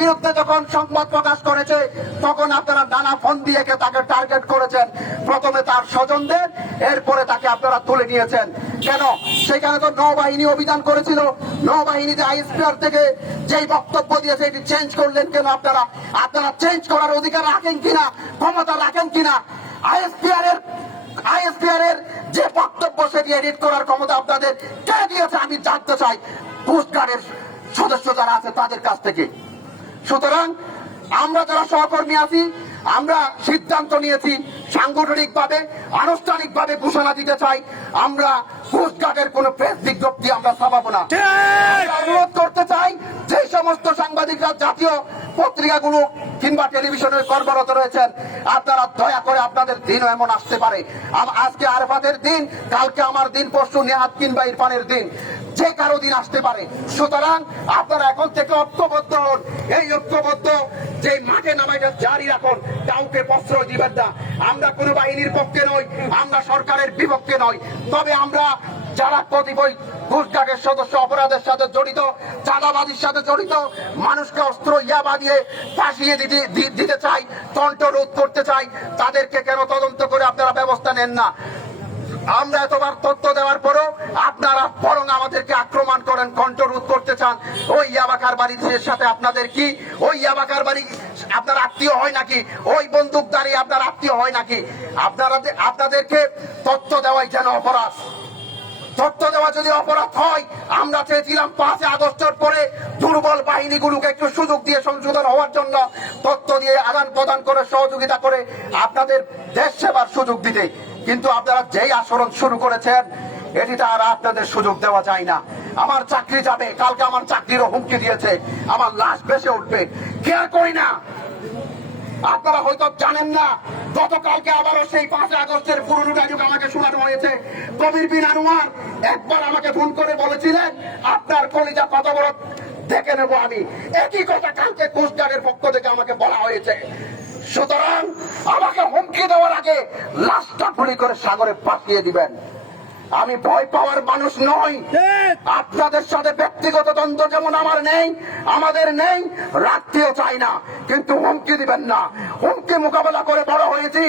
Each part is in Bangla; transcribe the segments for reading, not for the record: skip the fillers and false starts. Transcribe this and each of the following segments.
বিরুদ্ধে যখন সংবাদ প্রকাশ করেছে তখন আপনারা নানা ফোন দিয়ে তাকে টার্গেট করেছেন, প্রথমে তার স্বজনদের, এরপরে তাকে আপনারা তুলে নিয়েছেন। কেন? সেখানে তো নৌবাহিনী অভিযান করেছিল, নৌবাহিনী যে আইএসপিআর থেকে যেই বক্তব্য দিয়েছে এটি চেঞ্জ করলেন কেন আপনারা? আপনারা চেঞ্জ করার অধিকার রাখেন কিনা, ক্ষমতা রাখেন কিনা? আইএসপিআর এর যে বক্তব্য সেটি এডিট করার ক্ষমতা আপনাদের কে দিয়েছে আমি জানতে চাই কোস্টগার্ডের সদস্য যারা আছে তাদের কাছ থেকে। সুতরাং আমরা যারা সহকর্মী আছি আমরা সিদ্ধান্ত নিয়েছি সাংগঠনিক ভাবে আনুষ্ঠানিক ভাবে ঘোষণা দিতে চাই আমরা কোস্টগার্ডের কোন প্রেস বিজ্ঞপ্তি আমরা ছাপাবো না। অনুরোধ করতে চাই যে সমস্ত সাংবাদিকরা জাতীয় পত্রিকাগুলো কিংবা টেলিভিশনের কর্মরত রয়েছেন আপনারা দয়া করে, আপনাদের দিনও এমন আসতে পারে, আজকে আরাফাতের দিন, কালকে আমার দিন, পরশু নেহাত কিংবা ইরফানের দিন, যে কারো দিন আসতে পারে। সুতরাং আপনারা এখন থেকে ঐক্যবদ্ধ হন, এই ঐক্যবদ্ধ যে মাঠে নামাইটা জারি রাখুন, কাউকে প্রশ্রয় দিবেন না। আমরা কোনো বাহিনীর পক্ষে নই, আমরা সরকারের বিপক্ষে নই, তবে আমরা যারা কতিপয় কোস্টগার্ডের সদস্য অপরাধের সাথে জড়িত, চাঁদাবাজির সাথে জড়িত, মানুষকে অস্ত্র ইয়াবা দিয়ে ফাঁসিয়ে দিতে চাই, কণ্ঠরোধ করতে চাই, তাদেরকে কেন তদন্ত করে আপনারা ব্যবস্থা নেন না? আমরা এতবার তথ্য দেওয়ার পরও আপনারা বরং আমাদেরকে আক্রমণ করেন, কণ্ঠরোধ করতে চান। ওই ইয়াবাকার বাড়ির সাথে আপনাদের কি? ওই ইয়াবাকার বাড়ি আপনার আত্মীয় হয় নাকি? ওই বন্দুকধারী আপনার আত্মীয় হয় নাকি? আপনাদেরকে তথ্য দেওয়াই যেন অপরাধ। তথ্য দেওয়া যদি অপরাধ হয়, আমরা চেয়েছিলাম 5 আগস্টের পরে দুর্বল বাহিনীগুলোকে একটু সুযোগ দিয়ে সংশোধন হওয়ার জন্য তথ্য দিয়ে আদান প্রদান করে সহযোগিতা করে আপনাদের দেশ সেবার সুযোগ দিতে, কিন্তু আপনারা যেই আচরণ শুরু করেছেন এটিতে আর আপনাদের সুযোগ দেওয়া যায় না। আমার চাকরি যাবে, কালকে আমার চাকরিরও হুমকি দিয়েছে, আমার লাশ ভেসে উঠবে, কেয়ার করি না। আপনারা হয়তো জানেন না, গতকালকে আবারও সেই 5 আগস্টের পুরনো ডায়লগ আমাকে শোনানো হয়েছে। কবির বিন আনোয়ার একবার আমাকে ফোন করে বলেছিলেন আপনার কলিজা কত বড় দেখে নেবো আমি, একই কথা কালকে কোস্টগার্ডের পক্ষ থেকে আমাকে বলা হয়েছে। সুতরাং আমাকে হুমকি দেওয়ার আগে লাশটা গুলি করে সাগরে পাঠিয়ে দিবেন। আমি ভয় পাওয়ার মানুষ নই, আপনাদের সাথে ব্যক্তিগত দ্বন্দ্ব যেমন আমার নেই, আমাদের নেই, রাখতেও চাই না, কিন্তু হুমকি দিবেন না। হুমকি মোকাবেলা করে বড় হয়েছি,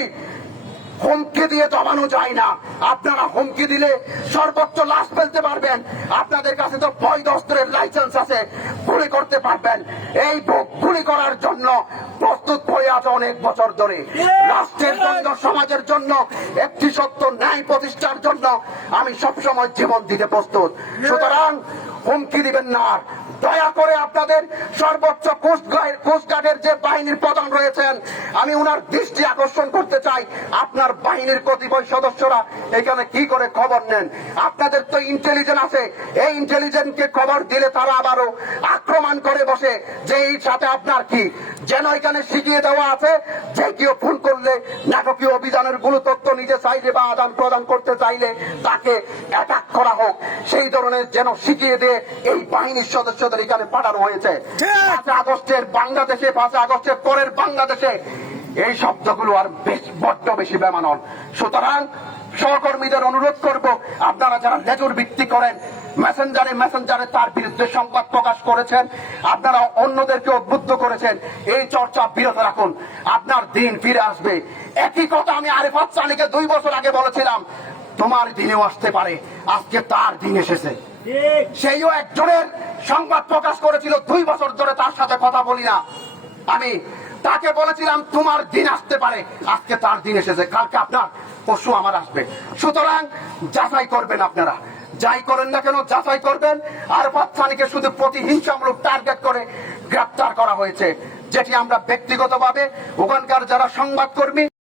হুমকি দিয়ে জমানো যায় না। আপনারা হুমকি দিলে সর্বোচ্চ লাশ ফেলতে পারবেন, আপনাদের কাছে তো বৈধ অস্ত্রের লাইসেন্স আছে, গুলি করতে পারবেন। এই গুলি করার জন্য প্রস্তুত হয়ে আছে অনেক বছর ধরে। রাষ্ট্রের জন্য, সমাজের জন্য, একটি সত্য ন্যায় প্রতিষ্ঠার জন্য আমি সবসময় জীবন দিতে প্রস্তুত। সুতরাং হুমকি দিবেন না। দয়া করে আপনাদের সর্বোচ্চ কোস্টগার্ডের যে বাহিনীর প্রধান রয়েছেন আমি উনার দৃষ্টি আকর্ষণ করতে চাই, আপনার বাহিনীর কতিপয় সদস্যরা এখানে কি করে খবর নেন? আপনাদের তো ইন্টেলিজেন্স আছে, এই ইন্টেলিজেন্সকে খবর দিলে তারা আবারও আক্রমণ করে বসে যে এই সাথে আপনার কি, যেন এখানে শিখিয়ে দেওয়া আছে যে কেউ ফোন করলে নাটকীয় অভিযানের গুলো তথ্য নিতে চাইলে বা আদান প্রদান করতে চাইলে তাকে অ্যাটাক করা হোক, সেই ধরনের যেন শিখিয়ে দিয়ে এই বাহিনীর সদস্য এখানে পাঠানো হয়েছে। 5 আগস্টের বাংলাদেশে, 5 আগস্টের পরের বাংলাদেশে এই শব্দগুলো আর বড্ড বেশি বেমানন। সুতরাং সহকর্মীদের অনুরোধ করব, আপনারা যারা লেজুর ভিত্তি করেন, মেসেঞ্জারে তার বিরুদ্ধে সংবাদ প্রকাশ করেছেন, আপনারা অন্যদেরকে উদ্বুদ্ধ করেছেন, এই চর্চা বিরত রাখুন, আপনার দিন ফিরে আসবে। একই কথা আমি আরাফাত সানিকে 2 বছর আগে বলেছিলাম, তোমার দিনেও আসতে পারে, আজকে তার দিন এসেছে। সেইও একজনের সংবাদ প্রকাশ করেছিল, 2 বছর ধরে তার সাথে কথা বলি না, আমি তাকে বলেছিলাম তোমার দিন আসতে পারে, আজকে তার দিন এসেছে, কালকে আপনার, পরশু আমার আসবে। সুতরাং যাচাই করবেন, আপনারা যাই করেন না কেন যাচাই করবেন। আরাফাত সানিকে শুধু প্রতিহিংসামূলক টার্গেট করে গ্রেপ্তার করা হয়েছে, যেটি আমরা ব্যক্তিগতভাবে ওখানকার যারা সংবাদকর্মী